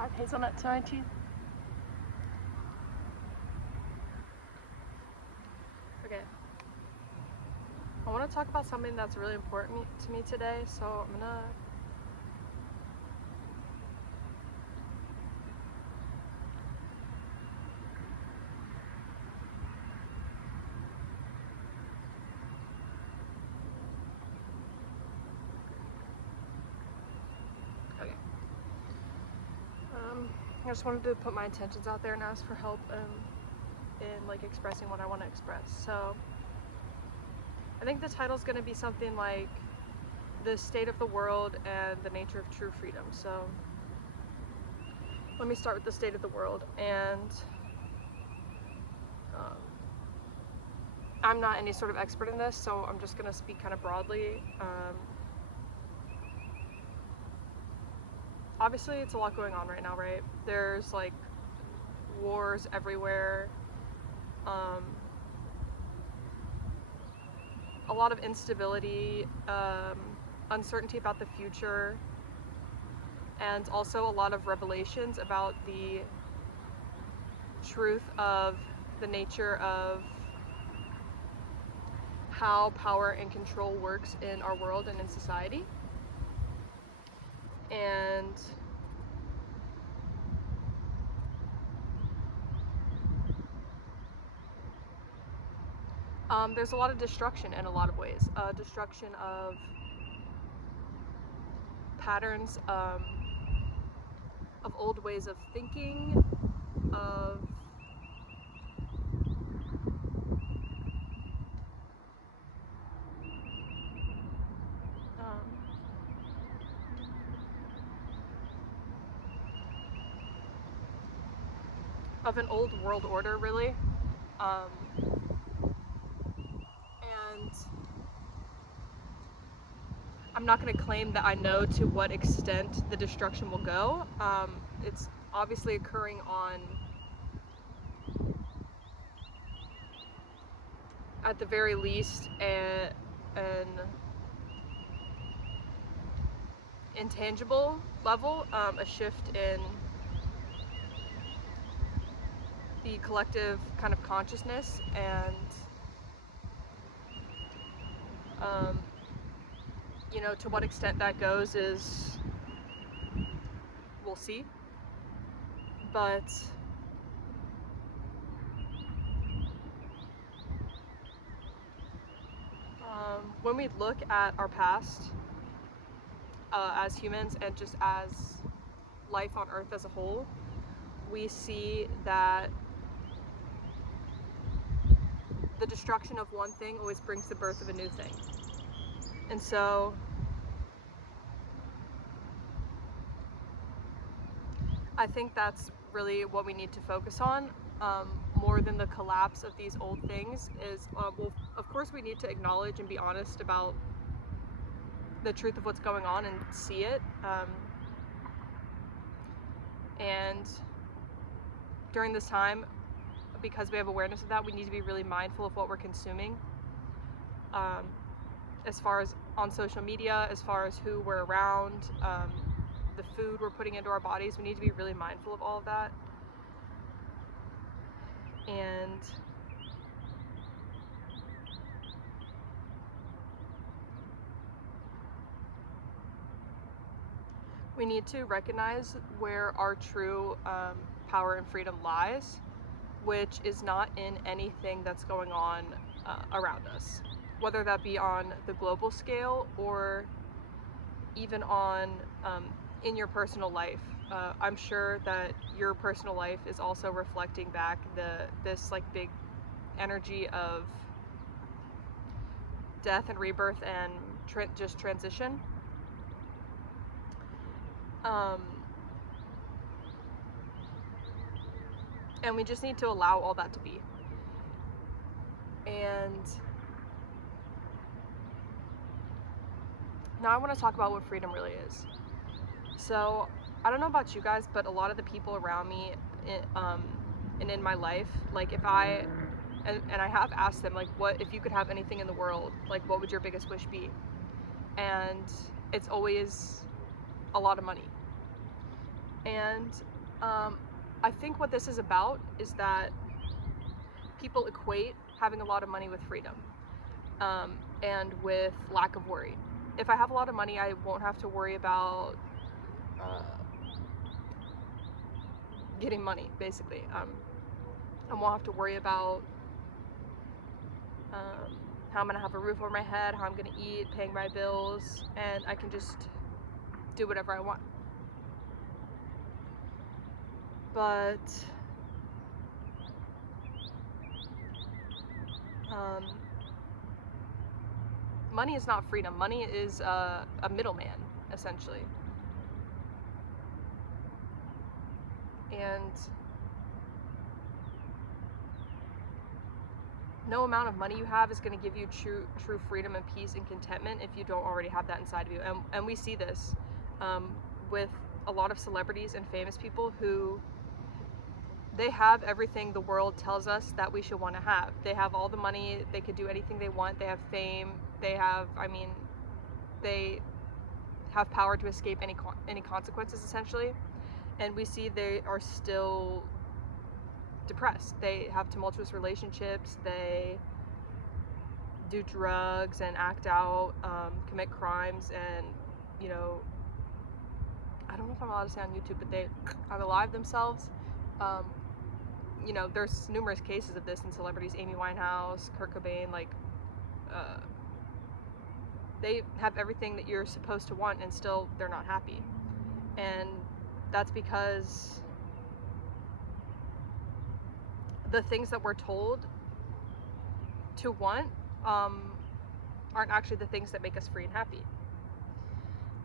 Add hazelnut to my teeth. Okay. I want to talk about something that's really important to me today, so I'm gonna okay. I just wanted to put my intentions out there and ask for help in like expressing what I want to express. So I think the title's gonna be something like the state of the world and the nature of true freedom. So let me start with the state of the world. And I'm not any sort of expert in this, so I'm just gonna speak kind of broadly. Obviously it's a lot going on right now, right? There's like wars everywhere, a lot of instability, uncertainty about the future, and also a lot of revelations about the truth of the nature of how power and control works in our world and in society. And there's a lot of destruction in a lot of ways. Destruction of patterns, of old ways of thinking, of an old world order, really. And I'm not going to claim that I know to what extent the destruction will go. It's obviously occurring on, at the very least, an intangible level, a shift in the collective kind of consciousness, and you know, to what extent that goes is, we'll see. But when we look at our past as humans and just as life on Earth as a whole, we see that the destruction of one thing always brings the birth of a new thing. And so I think that's really what we need to focus on, more than the collapse of these old things, is, well, of course we need to acknowledge and be honest about the truth of what's going on and see it. And during this time, because we have awareness of that, we need to be really mindful of what we're consuming, as far as on social media, as far as who we're around, the food we're putting into our bodies. We need to be really mindful of all of that. And we need to recognize where our true power and freedom lies, which is not in anything that's going on around us, whether that be on the global scale or even on in your personal life. I'm sure that your personal life is also reflecting back this like big energy of death and rebirth and just transition. And we just need to allow all that to be. And now I want to talk about what freedom really is. So I don't know about you guys, but a lot of the people around me and in my life, like if I, and I have asked them, like, what, if you could have anything in the world, like what would your biggest wish be? And it's always a lot of money. And I think what this is about is that people equate having a lot of money with freedom, and with lack of worry. If I have a lot of money, I won't have to worry about getting money, basically. I won't have to worry about how I'm gonna have a roof over my head, how I'm gonna eat, paying my bills, and I can just do whatever I want. But money is not freedom. Money is a middleman, essentially. And no amount of money you have is going to give you true freedom and peace and contentment if you don't already have that inside of you. And we see this with a lot of celebrities and famous people who they have everything the world tells us that we should want to have. They have all the money, they could do anything they want, they have fame, they have, they have power to escape any consequences, essentially. And we see they are still depressed. They have tumultuous relationships, they do drugs and act out, commit crimes, and, you know, I don't know if I'm allowed to say on YouTube, but they unalive themselves. You know, there's numerous cases of this in celebrities, Amy Winehouse, Kurt Cobain, like, they have everything that you're supposed to want and still they're not happy. And that's because the things that we're told to want aren't actually the things that make us free and happy.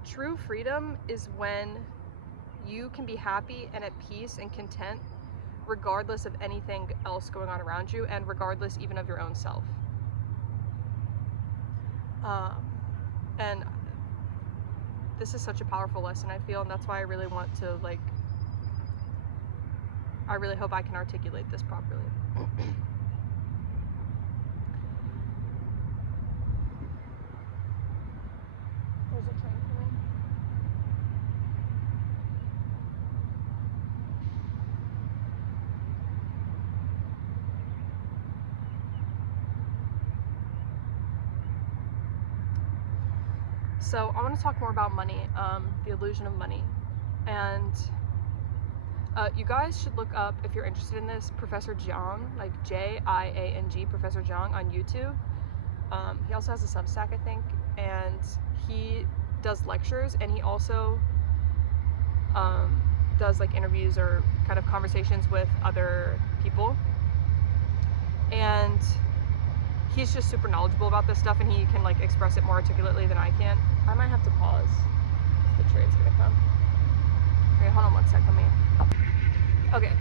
True freedom is when you can be happy and at peace and content regardless of anything else going on around you, and regardless even of your own self. And this is such a powerful lesson, I feel, and that's why I really want to, like, I really hope I can articulate this properly. There's a train coming. So I want to talk more about money, the illusion of money. And you guys should look up, if you're interested in this, Professor Jiang, like Jiang, Professor Jiang on YouTube. He also has a Substack, I think, and he does lectures, and he also does like interviews or kind of conversations with other people. And he's just super knowledgeable about this stuff, and he can like express it more articulately than I can. I might have to pause if the train's gonna come. Okay, hold on one sec, let me. Okay,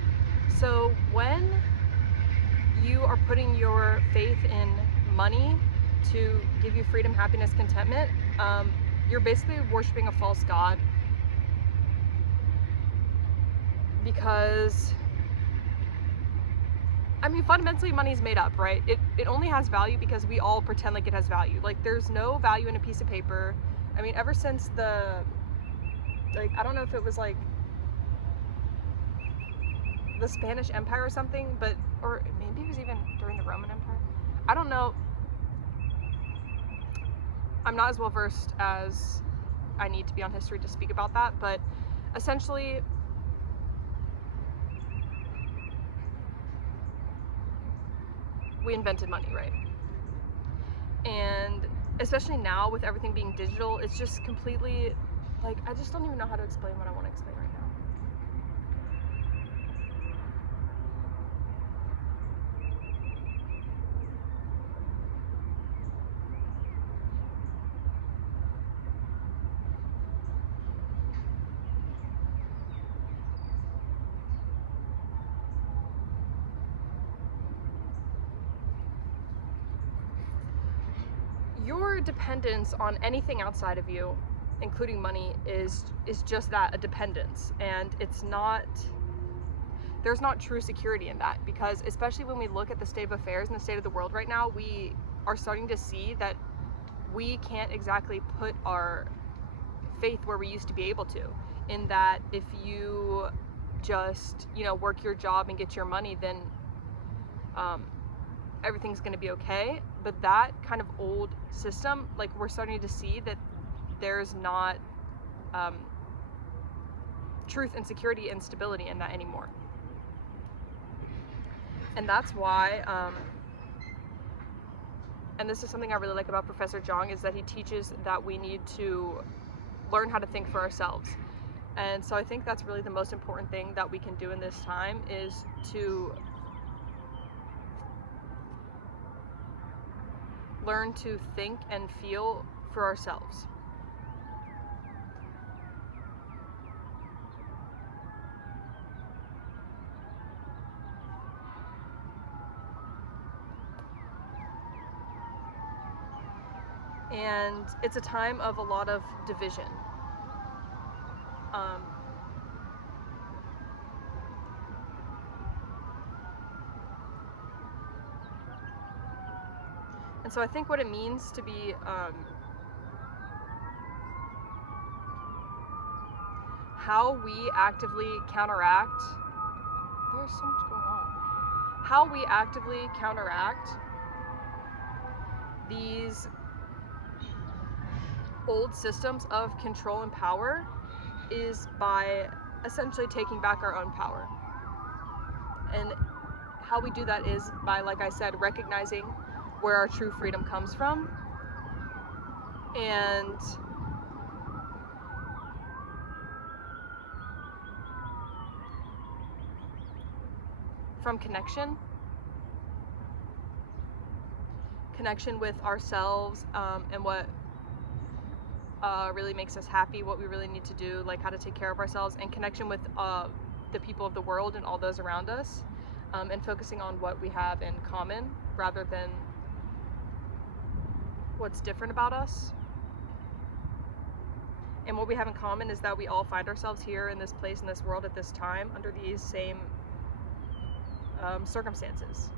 so when you are putting your faith in money to give you freedom, happiness, contentment, you're basically worshiping a false god. Because, I mean, fundamentally money's made up, right? It only has value because we all pretend like it has value. Like, there's no value in a piece of paper. I mean, ever since the, like, I don't know if it was like the Spanish Empire or something, but, or maybe it was even during the Roman Empire. I don't know. I'm not as well versed as I need to be on history to speak about that, but essentially, we invented money, right? And especially now with everything being digital, it's just completely, like, I just don't even know how to explain what I want to explain right now. Your dependence on anything outside of you, including money, is just that, a dependence. And it's not, there's not true security in that, because especially when we look at the state of affairs and the state of the world right now, we are starting to see that we can't exactly put our faith where we used to be able to, in that if you just, you know, work your job and get your money, then everything's going to be okay. But that kind of old system, like, we're starting to see that there's not truth and security and stability in that anymore. And that's why, and this is something I really like about Professor Zhang, is that he teaches that we need to learn how to think for ourselves. And so I think that's really the most important thing that we can do in this time, is to learn to think and feel for ourselves. And it's a time of a lot of division. And so I think what it means to be how we actively counteract, there's so much going on, how we actively counteract these old systems of control and power is by essentially taking back our own power. And how we do that is by, like I said, recognizing where our true freedom comes from, and from connection with ourselves, and what really makes us happy, what we really need to do, like how to take care of ourselves, and connection with the people of the world and all those around us, and focusing on what we have in common rather than what's different about us. And what we have in common is that we all find ourselves here in this place, in this world, at this time, under these same circumstances.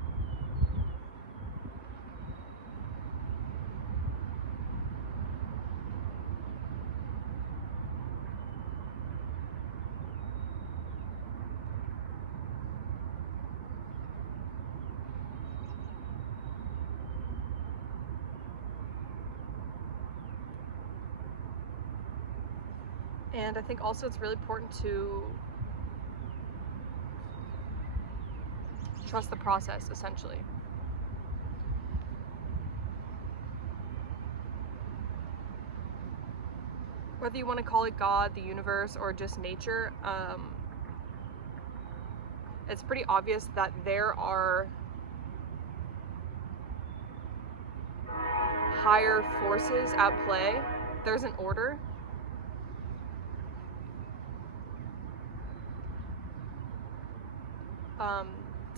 And I think also it's really important to trust the process, essentially. Whether you want to call it God, the universe, or just nature, it's pretty obvious that there are higher forces at play. There's an order.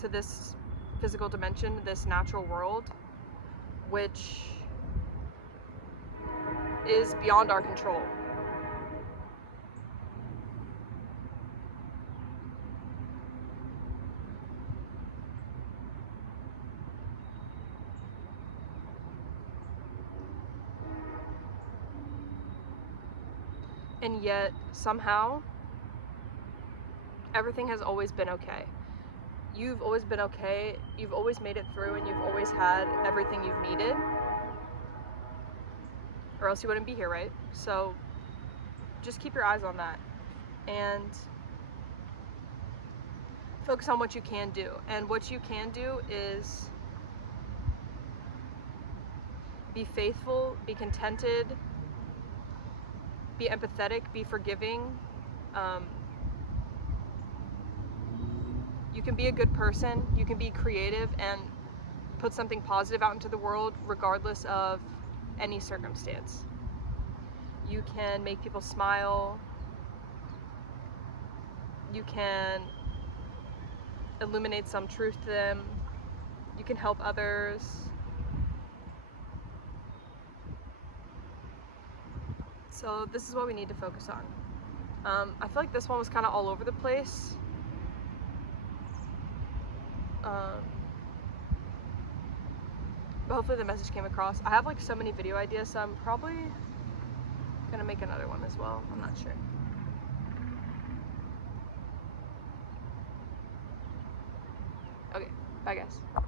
To this physical dimension, this natural world, which is beyond our control. And yet, somehow, everything has always been okay. You've always been okay, you've always made it through, and you've always had everything you've needed, or else you wouldn't be here, right? So just keep your eyes on that and focus on what you can do. And what you can do is be faithful, be contented, be empathetic, be forgiving. You can be a good person, you can be creative and put something positive out into the world regardless of any circumstance. You can make people smile, you can illuminate some truth to them, you can help others. So this is what we need to focus on. I feel like this one was kind of all over the place. But hopefully the message came across. I have like so many video ideas, so I'm probably gonna make another one as well. I'm not sure. Bye, guys.